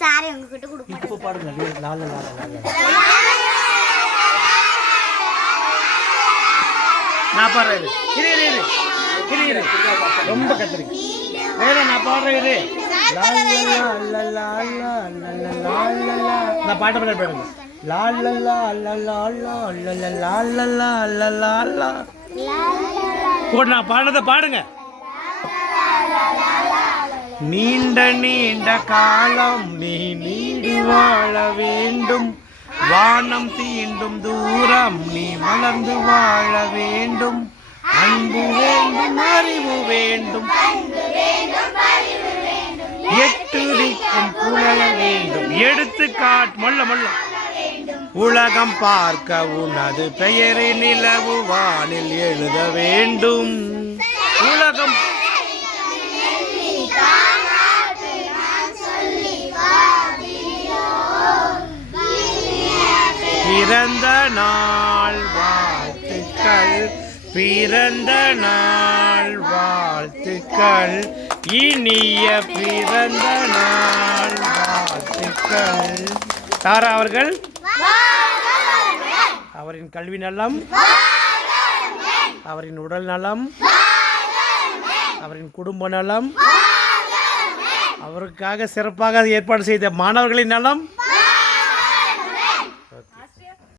Sorry உங்ககிட்ட கொடுக்க இப்போ பாடுங்க லால லால லால. நான் பாடுறேன் இரு இரு இரு இரு இரு ரொம்ப கத்துறீங்க. வேற நான் பாடுறேன் இரு. நான் பாட்ட பண்ண போயிடுங்க. லா லா லா லா லா லா லா லா லா லா லா லா. போட்டு நான் பாடுறத பாடுங்க. நீண்ட நீண்ட காலம் நீ நீடி வாழ வேண்டும், வானம் தீண்டும் தூரம் நீ மலர்ந்து வாழ வேண்டும், அன்பு வேண்டும் அறிவு வேண்டும், எட்டுரிக்கும் புகழ வேண்டும், எடுத்துக்காட்டு மொல்ல மொல்ல உலகம் பார்க்க உனது பெயரை நிலவு வானில் எழுத வேண்டும். உலகம் பிறந்த நாள் வாழ்த்துக்கள், பிறந்த நாள் வாழ்த்துக்கள், இனிய பிறந்த நாள் வாழ்த்துக்கள். தாரா அவர்கள் அவரின் கல்வி நலம், அவரின் உடல் நலம், அவரின் குடும்ப நலம், அவருக்காக சிறப்பாக ஏற்பாடு செய்த மாணவர்களின் நலம்,